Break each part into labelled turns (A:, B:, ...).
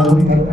A: Hallelujah.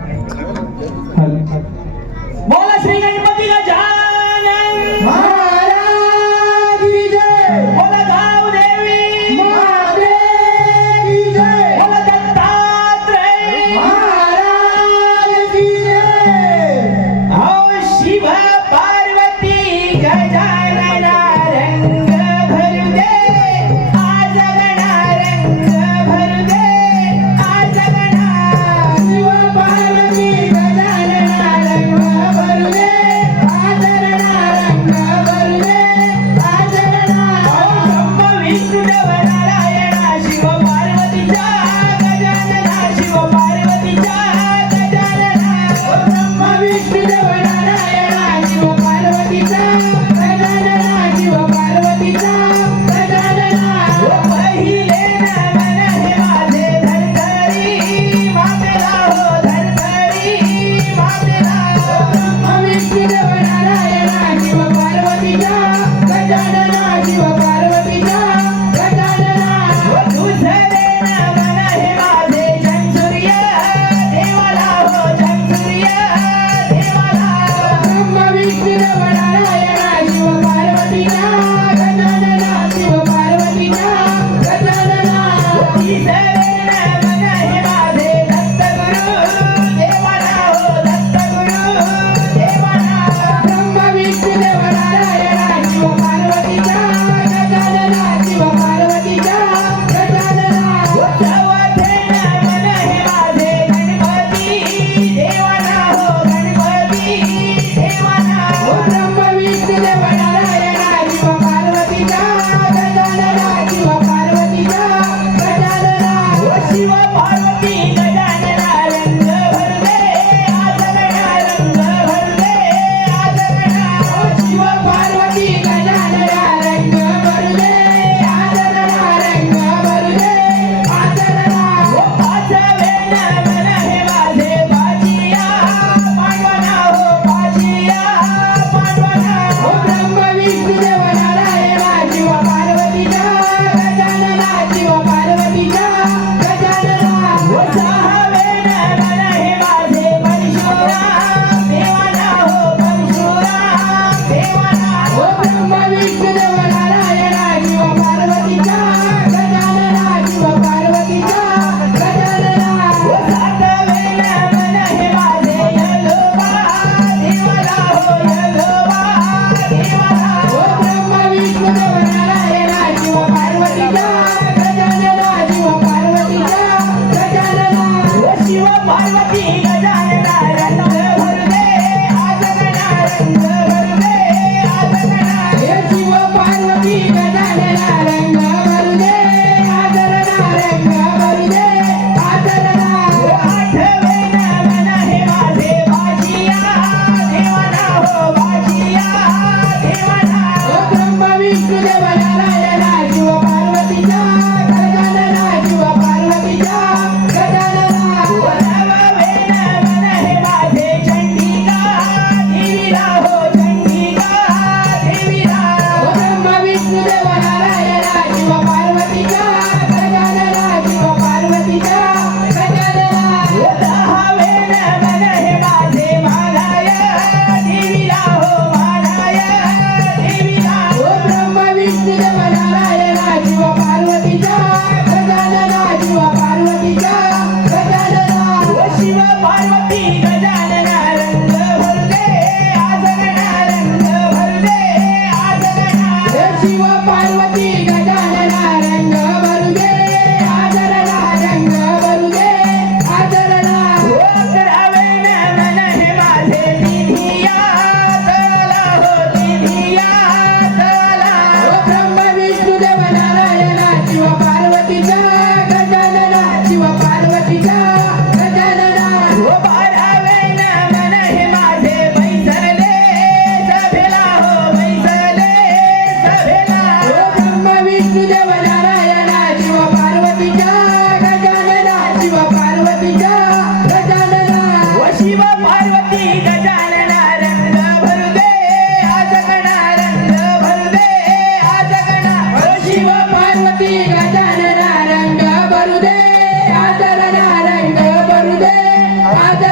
A: Raja